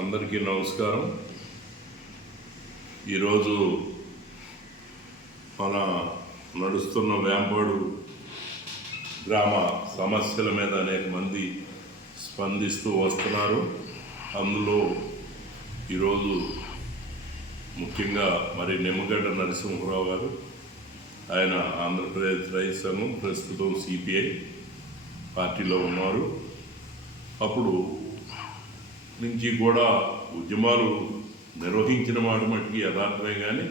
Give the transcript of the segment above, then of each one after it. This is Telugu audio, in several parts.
అందరికీ నమస్కారం. ఈరోజు మన నడుస్తున్న వేంపాడు గ్రామ సమస్యల మీద అనేక మంది స్పందిస్తూ వస్తున్నారు. అందులో ఈరోజు ముఖ్యంగా మరి నిమ్మగడ్డ నరసింహరావు గారు ఆయన ఆంధ్రప్రదేశ్ రైతు సంఘం ప్రస్తుతం సిపిఐ పార్టీలో ఉన్నారు. అప్పుడు నుంచి కూడా ఉద్యమాలు నిర్వహించిన వాడు మటుకి యథార్థమే కానీ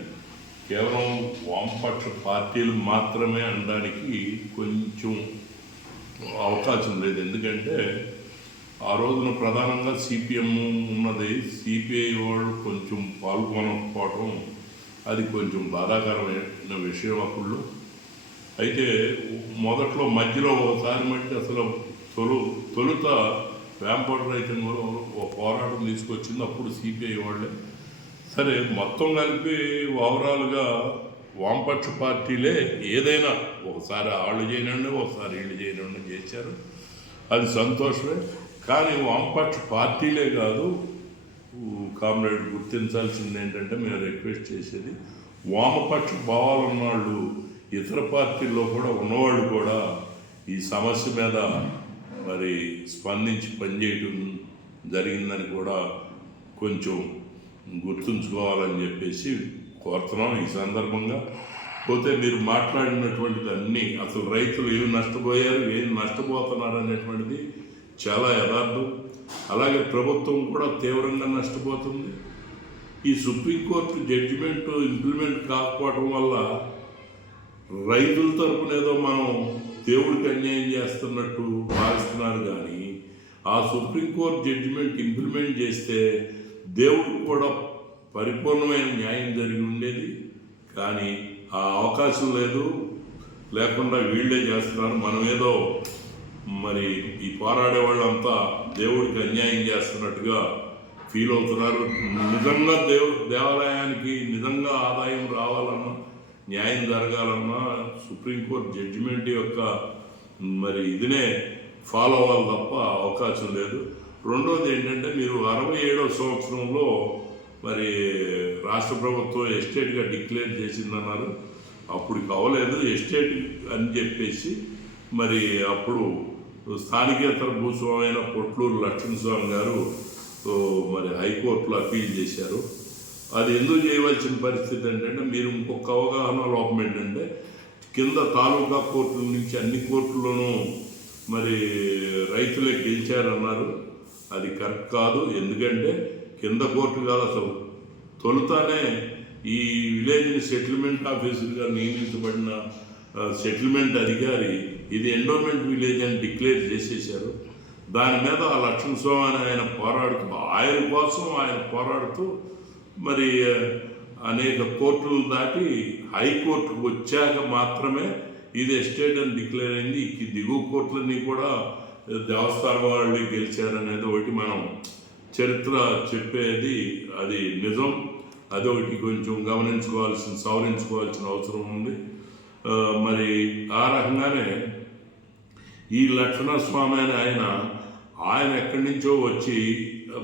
కేవలం వామపక్ష పార్టీలు మాత్రమే అనడానికి కొంచెం అవకాశం లేదు. ఎందుకంటే ఆ రోజున ప్రధానంగా సిపిఎం ఉన్నది. సిపిఐ వాళ్ళు కొంచెం పాల్గొనకపోవటం అది కొంచెం బాధాకరమైన విషయం అప్పుడు అయితే మొదట్లో మధ్యలో ఒకసారి మట్టి అసలు తొలు తొలుత వేంపటి రైతంలో ఒక పోరాటం తీసుకొచ్చింది. అప్పుడు సిపిఐ వాళ్ళే. సరే మొత్తం కలిపి ఓవరాల్గా వామపక్ష పార్టీలే ఏదైనా ఒకసారి వాళ్ళు చేయనండి ఒకసారి వీళ్ళు చేయనండి చేశారు. అది సంతోషమే. కానీ వామపక్ష పార్టీలే కాదు కామ్రేడ్ గుర్తించాల్సింది ఏంటంటే మేము రిక్వెస్ట్ చేసేది వామపక్ష భావాలు ఉన్నవాళ్ళు ఇతర పార్టీల్లో కూడా ఉన్నవాళ్ళు కూడా ఈ సమస్య మీద మరి స్పందించి పనిచేయటం జరిగిందని కూడా కొంచెం గుర్తుంచుకోవాలని చెప్పేసి కోరుతున్నాం ఈ సందర్భంగా. పోతే మీరు మాట్లాడినటువంటిది అన్నీ అసలు రైతులు ఏమి నష్టపోయారు ఏం నష్టపోతున్నారు అనేటువంటిది చాలా యథార్థం. అలాగే ప్రభుత్వం కూడా తీవ్రంగా నష్టపోతుంది. ఈ సుప్రీంకోర్టు జడ్జిమెంట్ ఇంప్లిమెంట్ కాకపోవడం వల్ల రైతుల తరపున ఏదో మనం దేవుడికి అన్యాయం చేస్తున్నట్టు చేస్తున్నారు కానీ ఆ సుప్రీంకోర్టు జడ్జిమెంట్ ఇంప్లిమెంట్ చేస్తే దేవుడికి కూడా పరిపూర్ణమైన న్యాయం జరిగి ఉండేది. కానీ ఆ అవకాశం లేదు. లేకుండా వీళ్ళే చేస్తున్నారు. మనం ఏదో మరి ఈ పోరాడే వాళ్ళంతా దేవుడికి అన్యాయం చేస్తున్నట్టుగా ఫీల్ అవుతున్నారు. నిజంగా దేవుడు దేవాలయానికి నిజంగా ఆదాయం రావాలన్నా న్యాయం జరగాలన్నా సుప్రీంకోర్టు జడ్జిమెంట్ యొక్క మరి ఇదినే ఫాలో అవ్వాలి తప్ప అవకాశం లేదు. రెండోది ఏంటంటే మీరు అరవై ఏడవ సంవత్సరంలో మరి రాష్ట్ర ప్రభుత్వం ఎస్టేట్గా డిక్లేర్ చేసిందన్నారు. అప్పుడు కావలేదు ఎస్టేట్ అని చెప్పేసి మరి అప్పుడు స్థానికేతర భూస్వామైన పొట్లూరు లక్ష్మణస్వామి గారు మరి హైకోర్టులో అప్పీల్ చేశారు. అది ఎందుకు చేయవలసిన పరిస్థితి ఏంటంటే మీరు ఇంకొక అవగాహన లోపం ఏంటంటే కింద తాలూకా కోర్టుల నుంచి అన్ని కోర్టుల్లోనూ మరి రైతులే గెలిచారన్నారు. అది కరెక్ట్ కాదు. ఎందుకంటే కింద కోర్టు కాదు అసలు తొలుతానే ఈ విలేజ్ని సెటిల్మెంట్ ఆఫీసర్గా నియమించబడిన సెటిల్మెంట్ అధికారి ఇది ఎండోమెంట్ విలేజ్ అని డిక్లేర్ చేసేసారు దాని మీద ఆ లక్ష్మణ స్వామి ఆయన పోరాడుతూ ఆయన కోసం ఆయన పోరాడుతూ మరి అనేక కోర్టులు దాటి హైకోర్టుకు వచ్చాక మాత్రమే ఇది ఎస్టేట్ అని డిక్లేర్ అయింది. ఈ దిగువ కోట్లన్నీ కూడా దేవస్థాన వాళ్ళు గెలిచారనేది ఒకటి మనం చరిత్ర చెప్పేది. అది నిజం. అది ఒకటి కొంచెం గమనించుకోవాల్సిన సవరించుకోవాల్సిన అవసరం ఉంది. మరి ఆ రకంగానే ఈ లక్ష్మణస్వామి అని ఆయన ఆయన ఎక్కడి నుంచో వచ్చి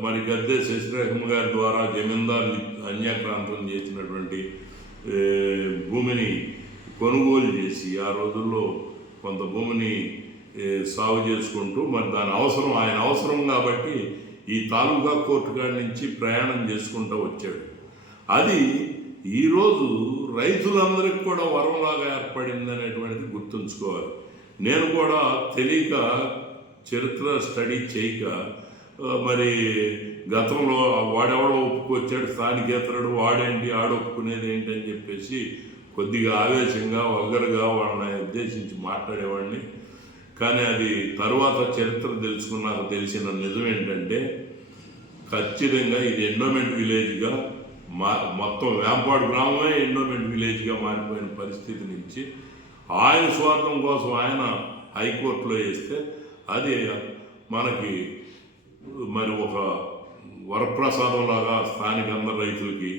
మరి గద్దె శశిరేఖమ్మ గారి ద్వారా జమీందార్ అన్యాక్రాంతం చేసినటువంటి భూమిని కొనుగోలు చేసి ఆ రోజుల్లో కొంత భూమిని సాగు చేసుకుంటూ మరి దాని అవసరం ఆయన అవసరం కాబట్టి ఈ తాలూకా కోర్టు కాడి నుంచి ప్రయాణం చేసుకుంటూ వచ్చాడు. అది ఈరోజు రైతులందరికీ కూడా వరంలాగా ఏర్పడింది అనేటువంటిది గుర్తుంచుకోవాలి. నేను కూడా తెలియక చరిత్ర స్టడీ చేయక మరి గతంలో వాడెవడో ఒప్పుకొచ్చాడు స్థానికేతరుడు వాడేంటి ఆడొప్పుకునేది ఏంటి అని చెప్పేసి కొద్దిగా ఆవేశంగా వగరుగా వాళ్ళని ఉద్దేశించి మాట్లాడేవాడిని. కానీ అది తరువాత చరిత్ర తెలుసుకున్నాక తెలిసిన నిజం ఏంటంటే ఖచ్చితంగా ఇది ఎండోమెంట్ విలేజ్గా మా మొత్తం వేంపాడు గ్రామమే ఎండోమెంట్ విలేజ్గా మారిపోయిన పరిస్థితి నుంచి ఆయన స్వార్థం కోసం ఆయన హైకోర్టులో వేస్తే అది మనకి మరి ఒక వరప్రసాదం లాగా స్థానిక అందరు రైతులకి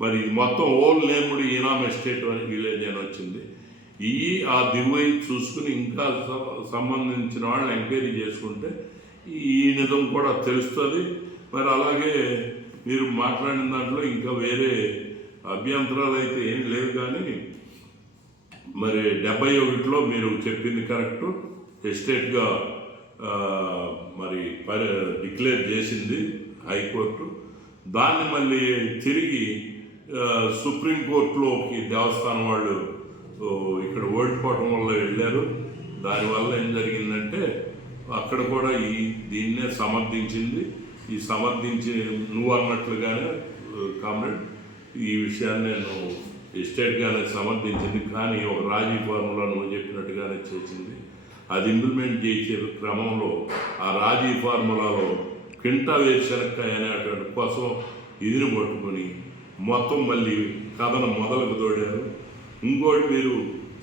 మరి ఇది మొత్తం ఓల్ లేముడు ఈనామ్ ఎస్టేట్ అని విలేజ్ అని వచ్చింది. ఈ ఆ దిగువై చూసుకుని ఇంకా సంబంధించిన వాళ్ళని ఎంక్వైరీ చేసుకుంటే ఈ నిజం కూడా తెలుస్తుంది. మరి అలాగే మీరు మాట్లాడిన దాంట్లో ఇంకా వేరే అభ్యంతరాలు అయితే ఏం లేవు కానీ మరి డెబ్బై ఒకటిలో మీరు చెప్పింది కరెక్ట్. ఎస్టేట్గా మరి పరి డిక్లేర్ చేసింది హైకోర్టు. దాన్ని మళ్ళీ తిరిగి సుప్రీంకోర్టులోకి దేవస్థానం వాళ్ళు ఇక్కడ ఓడిపోవటం వల్ల వెళ్ళారు. దానివల్ల ఏం జరిగిందంటే అక్కడ కూడా ఈ దీన్నే సమర్థించింది. ఈ సమర్థించి నువ్వు అన్నట్లుగానే కామ్రేడ్ ఈ విషయాన్ని నేను ఎస్టేట్గానే సమర్థించింది. కానీ ఒక రాజీ ఫార్ములా నువ్వు చెప్పినట్టుగానే చేసింది. అది ఇంప్లిమెంట్ చేసే క్రమంలో ఆ రాజీ ఫార్ములాలో కింటా వేరుశనక్కాయ అనేటువంటి కోసం ఇదిని పట్టుకొని మొత్తం మళ్ళీ కథను మొదలకు తోడారు. ఇంకోటి మీరు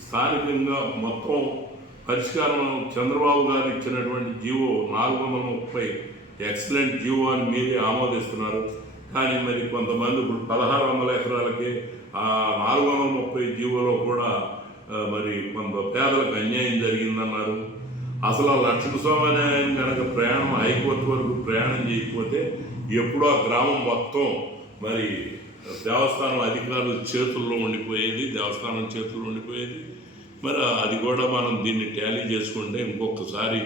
స్థానికంగా మొత్తం పరిష్కారం చంద్రబాబు గారు ఇచ్చినటువంటి జీవో నాలుగు వందల ముప్పై ఎక్సలెంట్ జీవో అని మీరే ఆమోదిస్తున్నారు. కానీ మరి కొంతమంది ఇప్పుడు పదహారు వందల ఎకరాలకి ఆ నాలుగు వందల ముప్పై జీవోలో కూడా మరి కొంత పేదలకు అన్యాయం జరిగిందన్నారు. అసలు ఆ లక్ష్మణ స్వామి అనే ఆయన కనుక ప్రయాణం హైకోర్టు వరకు ప్రయాణం చేయకపోతే ఎప్పుడో ఆ గ్రామం మొత్తం మరి దేవస్థానం అధికారుల చేతుల్లో ఉండిపోయేది దేవస్థానం చేతుల్లో ఉండిపోయేది. మరి అది కూడా మనం దీన్ని ట్యాలీ చేసుకుంటే ఇంకొకసారి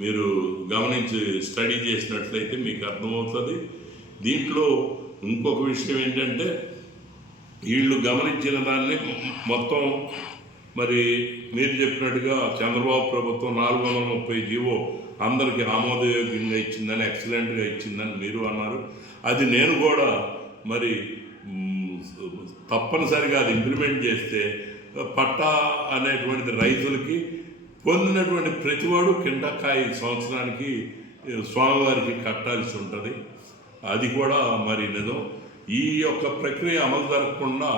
మీరు గమనించి స్టడీ చేసినట్లయితే మీకు అర్థమవుతుంది. దీంట్లో ఇంకొక విషయం ఏంటంటే వీళ్ళు గమనించిన దాన్ని మొత్తం మరి మీరు చెప్పినట్టుగా చంద్రబాబు ప్రభుత్వం నాలుగు వందల ముప్పై జీవో అందరికీ ఆమోదయోగ్యంగా ఇచ్చిందని ఎక్సలెంట్గా ఇచ్చిందని మీరు అన్నారు. అది నేను కూడా మరి తప్పనిసరిగా అది ఇంప్లిమెంట్ చేస్తే పట్టా అనేటువంటిది రైతులకి పొందినటువంటి ప్రతివాడు కిండకాయ సంవత్సరానికి స్వామివారికి కట్టాల్సి ఉంటుంది. అది కూడా మరి నిజం ఈ యొక్క ప్రక్రియ అమలు జరగకుండా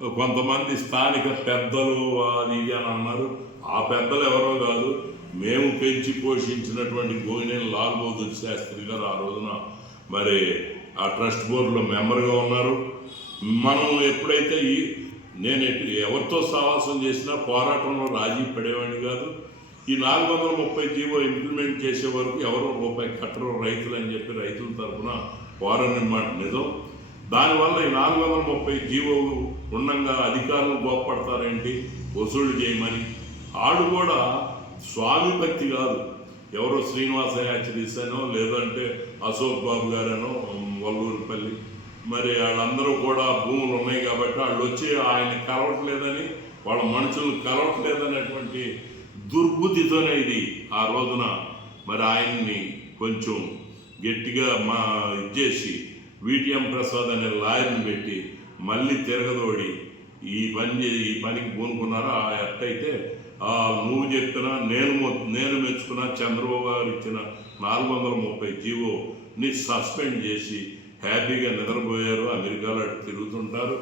కొంతమంది స్థానిక పెద్దలు అది అని అన్నారు. ఆ పెద్దలు ఎవరో కాదు. మేము పెంచి పోషించినటువంటి గోగినేని లాల్ బహదూర్ శాస్త్రి గారు ఆ రోజున మరి ఆ ట్రస్ట్ బోర్డులో మెంబర్గా ఉన్నారు. మనం ఎప్పుడైతే ఈ నేను ఎవరితో సావాసం చేసినా పోరాటంలో రాజీ పడేవాడిని కాదు. ఈ నాలుగు వందల ముప్పై జీవో ఇంప్లిమెంట్ చేసే వరకు ఎవరో రూపాయి కట్టరు రైతులు అని చెప్పి రైతుల తరఫున పోరాడిన మాట నిజం. దానివల్ల ఈ నాలుగు వందల ముప్పై జీవో ఉండంగా అధికారులు గోపడతారేంటి వసూలు చేయమని. ఆడు కూడా స్వామి భక్తి కాదు. ఎవరో శ్రీనివాసయాచరీస్ అనో లేదంటే అశోక్ బాబు గారనో వల్లూరుపల్లి. మరి వాళ్ళందరూ కూడా భూములు ఉన్నాయి కాబట్టి వాళ్ళు వచ్చి ఆయన కలవట్లేదని వాళ్ళ మనుషులు కలవట్లేదనేటువంటి దుర్బుద్ధితోనే ఇది ఆ రోజున. మరి ఆయన్ని కొంచెం గట్టిగా మా ఇచ్చేసి విటిఎం ప్రసాద్ అనే లాయర్ని పెట్టి మళ్ళీ తిరగదోడి ఈ పని ఈ పనికి పూనుకున్నారా? ఆ ఎట్టయితే ఆ నువ్వు చెప్పిన నేను మొ- నేను మెచ్చుకున్న చంద్రబాబు గారు ఇచ్చిన నాలుగు వందల ముప్పై జీవోని సస్పెండ్ చేసి హ్యాపీగా నిద్రపోయారు అమెరికాలో అటు తిరుగుతుంటారు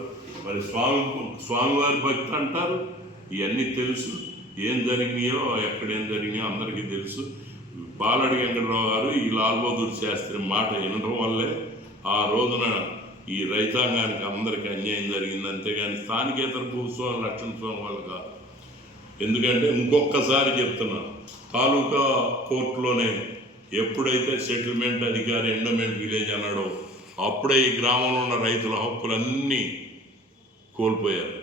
మరి స్వామి స్వామివారి భక్తి అంటారు. ఇవన్నీ తెలుసు. ఏం జరిగినాయో ఎక్కడేం జరిగినాయో అందరికీ తెలుసు. బాలడి వెంకటరావు గారు ఈ లాల్ బహదూర్ శాస్త్రి మాట వినడం వల్లే ఆ రోజున ఈ రైతాంగానికి అందరికీ అన్యాయం జరిగింది. అంతేగాని స్థానికేతర భూస్వామి రక్షణ స్వామి వాళ్ళు కాదు. ఎందుకంటే ఇంకొకసారి చెప్తున్నా తాలూకా కోర్టులోనే ఎప్పుడైతే సెటిల్మెంట్ అధికారి ఎండోమెంట్ విలేజ్ అన్నాడో అప్పుడే ఈ గ్రామంలో ఉన్న రైతుల హక్కులన్నీ కోల్పోయారు.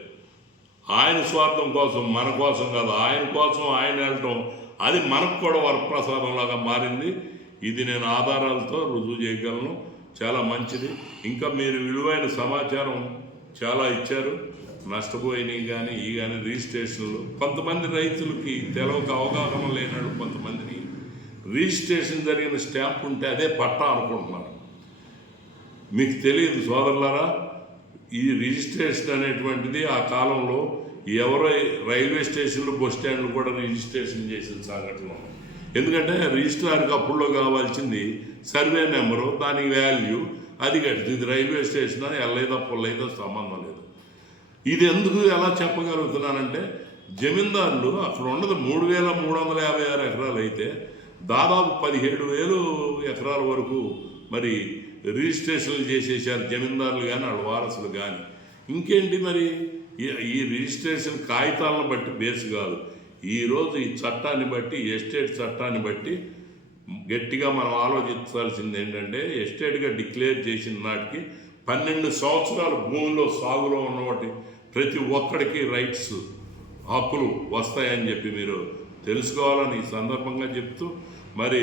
ఆయన స్వార్థం కోసం మన కోసం కాదు ఆయన కోసం ఆయన వెళ్ళటం అది మనకు కూడా వరప్రసాదంలాగా మారింది. ఇది నేను ఆధారాలతో రుజువు చేయగలను. చాలా మంచిది. ఇంకా మీరు విలువైన సమాచారం చాలా ఇచ్చారు. నష్టపోయినవి కానీ ఈ కానీ రిజిస్ట్రేషన్లు. కొంతమంది రైతులకి తెలవక అవగాహన లేనాడు కొంతమందిని. రిజిస్ట్రేషన్ జరిగిన స్టాంప్ ఉంటే అదే పట్టా అనుకుంటున్నారు. మీకు తెలియదు సోదరులారా ఈ రిజిస్ట్రేషన్ అనేటువంటిది ఆ కాలంలో ఎవరో రైల్వే స్టేషన్లు బస్ స్టాండ్లు కూడా రిజిస్ట్రేషన్ చేసిన సంఘటన. ఎందుకంటే రిజిస్ట్రార్కి అప్పుడులో కావాల్సింది సర్వే నెంబరు దానికి వాల్యూ అది కట్టింది. ఇది రైల్వే స్టేషన్ అని ఎల్లైదా పుల్లైదా సంబంధం లేదు. ఇది ఎందుకు ఎలా చెప్పగలుగుతున్నానంటే జమీందారులు అక్కడ ఉన్నది మూడు వేల మూడు వందల యాభై ఆరు ఎకరాలు అయితే దాదాపు పదిహేడు వేలు ఎకరాల వరకు మరి రిజిస్ట్రేషన్లు చేసేసారు జమీందారులు కానీ వాళ్ళ వారసులు కానీ ఇంకేంటి మరి? ఈ- ఈ రిజిస్ట్రేషన్ కాగితాలను బట్టి బేస్ కాదు. ఈరోజు ఈ చట్టాన్ని బట్టి ఎస్టేట్ చట్టాన్ని బట్టి గట్టిగా మనం ఆలోచించాల్సింది ఏంటంటే ఎస్టేట్గా డిక్లేర్ చేసిన నాటికి పన్నెండు సంవత్సరాలు భూమిలో సాగులో ఉన్నవాటి ప్రతి ఒక్కడికి రైట్స్ హక్కులు వస్తాయని చెప్పి మీరు తెలుసుకోవాలని ఈ సందర్భంగా చెప్తూ మరి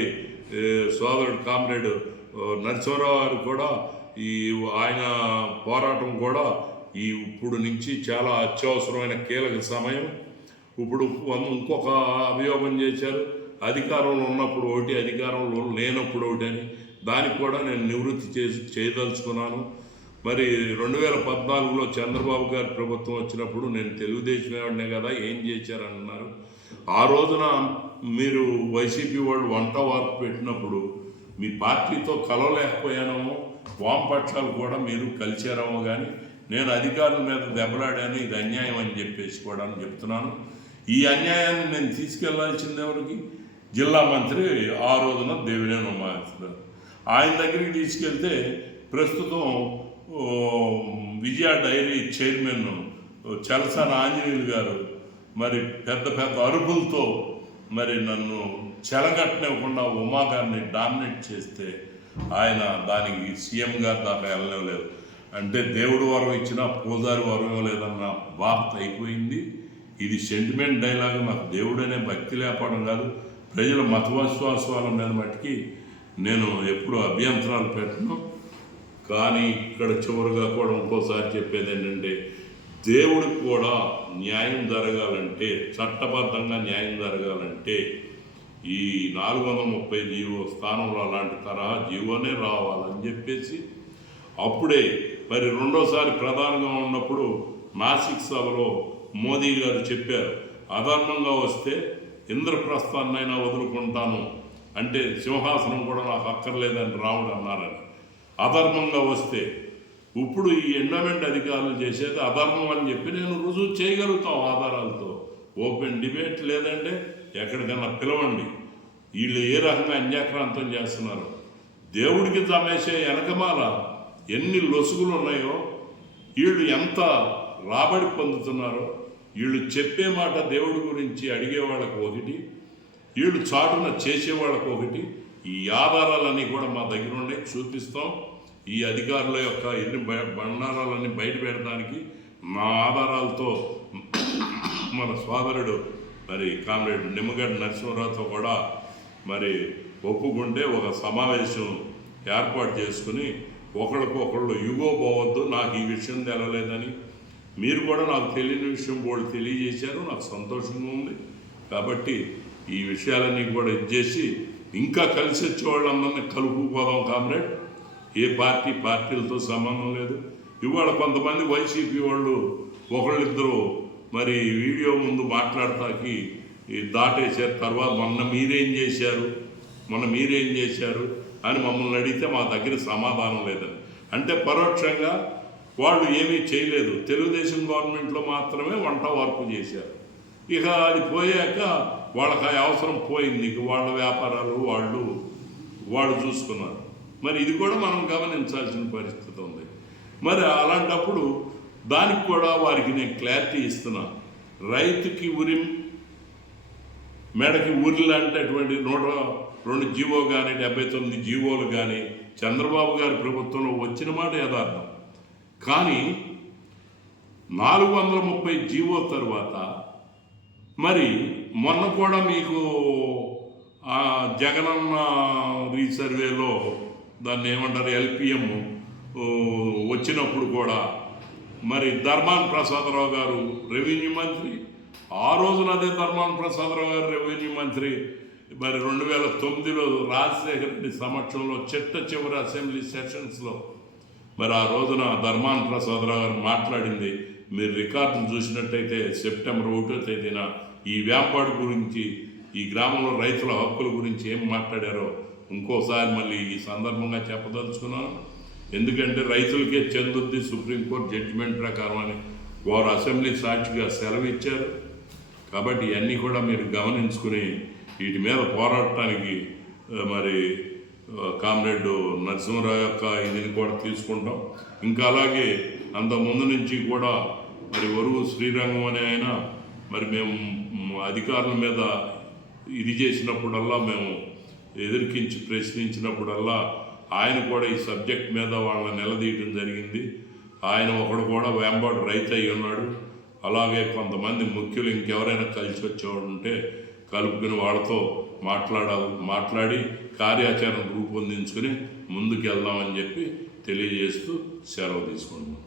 సోదరుడు కామ్రేడ్ నరసింహరావు గారు కూడా ఈ ఆయన పోరాటం కూడా ఈ ఇప్పుడు నుంచి చాలా అత్యవసరమైన కీలక సమయం. ఇప్పుడు ఇంకొక అభియోగం చేశారు. అధికారంలో ఉన్నప్పుడు ఒకటి అధికారంలో లేనప్పుడు ఒకటి అని. దానికి కూడా నేను నివృత్తి చేసి చేయదలుచుకున్నాను. మరి రెండు వేల పద్నాలుగులో చంద్రబాబు గారి ప్రభుత్వం వచ్చినప్పుడు నేను తెలుగుదేశం వాడినే కదా ఏం చేశారన్నారు. ఆ రోజున మీరు వైసీపీ వాళ్ళు వంట వార్పు పెట్టినప్పుడు మీ పార్టీతో కలవలేకపోయానేమో వామపక్షాలు కూడా మీరు కలిశారేమో కానీ నేను అధికారుల మీద దెబ్బలాడాను ఇది అన్యాయం అని చెప్పేసి కూడా అని చెప్తున్నాను. ఈ అన్యాయాన్ని నేను తీసుకెళ్ళాల్సింది ఎవరికి? జిల్లా మంత్రి ఆ రోజున దేవినేని ఉమాశ్వర ఆయన దగ్గరికి తీసుకెళ్తే ప్రస్తుతం విజయ డైరీ చైర్మన్ చలసాన ఆంజనేయులు గారు మరి పెద్ద పెద్ద అరుపులతో మరి నన్ను చెలగట్టనివ్వకుండా ఉమాగారిని డామినేట్ చేస్తే ఆయన దానికి సీఎం గారు దాకా వెళ్ళలేదు అంటే దేవుడు వరం ఇచ్చినా పూజారి వరం ఇవ్వలేదన్న వార్త అయిపోయింది. ఇది సెంటిమెంట్ డైలాగ్ నాకు దేవుడనే భక్తి లేపడం కాదు. ప్రజల మతవిశ్వాసాల మీద మట్టుకి నేను ఎప్పుడు అభ్యంతరాలు పెట్టను. కానీ ఇక్కడ చివరిగా కూడా ఇంకోసారి చెప్పేది ఏంటంటే దేవుడికి కూడా న్యాయం జరగాలంటే చట్టబద్ధంగా న్యాయం జరగాలంటే ఈ నాలుగు వందల ముప్పై జీవో స్థానంలో అలాంటి తరహా జీవోనే రావాలని చెప్పేసి అప్పుడే మరి రెండోసారి ప్రధానంగా ఉన్నప్పుడు నాసిక్ సభలో మోదీ గారు చెప్పారు అధర్మంగా వస్తే ఇంద్రప్రస్థాన్నైనా వదులుకుంటాను అంటే సింహాసనం కూడా నాకు అక్కర్లేదని రాముడు అన్నారని. అధర్మంగా వస్తే ఇప్పుడు ఈ ఎండోమెంట్ అధికారులు చేసేది అధర్మం అని చెప్పి నేను రుజువు చేయగలుగుతాం ఆధారాలతో. ఓపెన్ డిబేట్ లేదంటే ఎక్కడికన్నా పిలవండి. వీళ్ళు ఏ రకంగా అన్యాక్రాంతం చేస్తున్నారు? దేవుడికి తమేసే వెనకమాల ఎన్ని లొసుగులు ఉన్నాయో వీళ్ళు ఎంత రాబడి పొందుతున్నారో వీళ్ళు చెప్పే మాట దేవుడి గురించి అడిగే వాళ్ళకు ఒకటి వీళ్ళు చాటున చేసేవాళ్ళకు ఒకటి. ఈ ఆధారాలన్నీ కూడా మా దగ్గర ఉండే చూపిస్తాం. ఈ అధికారుల యొక్క ఎన్ని బండారాలన్నీ బయట పెడడానికి మా ఆధారాలతో మన సోదరుడు మరి కామ్రేడ్ నిమ్మగడ్డ నరసింహరావుతో కూడా మరి ఒప్పుకుంటే ఒక సమావేశం ఏర్పాటు చేసుకుని ఒకళ్ళకొకళ్ళు యుగో పోవద్దు నాకు ఈ విషయం తెలవలేదని మీరు కూడా నాకు తెలియని విషయం వాళ్ళు తెలియజేశారు. నాకు సంతోషంగా ఉంది. కాబట్టి ఈ విషయాలన్నీ కూడా ఇచ్చేసి ఇంకా కలిసి వచ్చేవాళ్ళందరినీ కలుపుకోదాం కామ్రేడ్. ఏ పార్టీ పార్టీలతో సంబంధం లేదు. ఇవాళ కొంతమంది వైసీపీ వాళ్ళు ఒకళ్ళిద్దరు మరి వీడియో ముందు మాట్లాడటానికి ఈ దాటేశారు. తర్వాత మొన్న మీరేం చేశారు? మొన్న మీరేం చేశారు? అని మమ్మల్ని అడిగితే మా దగ్గర సమాధానం లేదని అంటే పరోక్షంగా వాళ్ళు ఏమీ చేయలేదు. తెలుగుదేశం గవర్నమెంట్లో మాత్రమే వంట వార్పు చేశారు. ఇక అది పోయాక వాళ్ళకి అవసరం పోయింది. ఇక వాళ్ళ వ్యాపారాలు వాళ్ళు వాళ్ళు చూసుకున్నారు. మరి ఇది కూడా మనం గమనించాల్సిన పరిస్థితి ఉంది. మరి అలాంటప్పుడు దానికి కూడా వారికి నేను క్లారిటీ ఇస్తున్నా. రైతుకి ఉరి మెడకి ఊర్లు నూట రెండు జీవో కానీ డెబ్బై తొమ్మిది జీవోలు కానీ చంద్రబాబు గారి ప్రభుత్వంలో వచ్చిన మాట యథార్థం. కానీ నాలుగు వందల ముప్పై జీవో తర్వాత మరి మొన్న కూడా మీకు ఆ జగనన్న రీసర్వేలో దాన్ని ఏమంటారు ఎల్పిఎం వచ్చినప్పుడు కూడా మరి ధర్మాన్ ప్రసాదరావు గారు రెవెన్యూ మంత్రి. ఆ రోజున అదే ధర్మాన్ ప్రసాదరావు గారు రెవెన్యూ మంత్రి. మరి రెండు వేల తొమ్మిదిలో రాజశేఖర రెడ్డి సమక్షంలో చిట్ట చివరి అసెంబ్లీ సెషన్స్లో మరి ఆ రోజున ధర్మాన్ ప్రసాదరావు గారు మాట్లాడింది. మీరు రికార్డులు చూసినట్టయితే సెప్టెంబర్ ఒకటో తేదీన ఈ వ్యాపారం గురించి ఈ గ్రామంలో రైతుల హక్కుల గురించి ఏం మాట్లాడారో ఇంకోసారి మళ్ళీ ఈ సందర్భంగా చెప్పదలుచుకున్నాను. ఎందుకంటే రైతులకే చెందుద్ది సుప్రీంకోర్టు జడ్జిమెంట్ ప్రకారం అని. వారు అసెంబ్లీ సాక్షిగా సెలవు ఇచ్చారు కాబట్టి ఇవన్నీ కూడా మీరు గమనించుకుని వీటి మీద పోరాడటానికి మరి కామ్రేడ్ నరసింహరావు యొక్క ఇదిని కూడా తీసుకుంటాం. ఇంకా అలాగే అంత ముందు నుంచి కూడా మరి వరువు శ్రీరంగం అనే ఆయన మరి మేము అధికారుల మీద ఇది చేసినప్పుడల్లా మేము ఎదిరికించి ప్రశ్నించినప్పుడల్లా ఆయన కూడా ఈ సబ్జెక్ట్ మీద వాళ్ళని నిలదీయడం జరిగింది. ఆయన ఒకడు కూడా వేంబాడు రైతు అయి ఉన్నాడు. అలాగే కొంతమంది ముఖ్యులు ఇంకెవరైనా కలిసి వచ్చేవాడు ఉంటే కలుపుకుని వాళ్ళతో మాట్లాడ మాట్లాడి కార్యాచరణ రూపొందించుకుని ముందుకు వెళ్దామని చెప్పి తెలియజేస్తూ సెలవు తీసుకుంటున్నాం.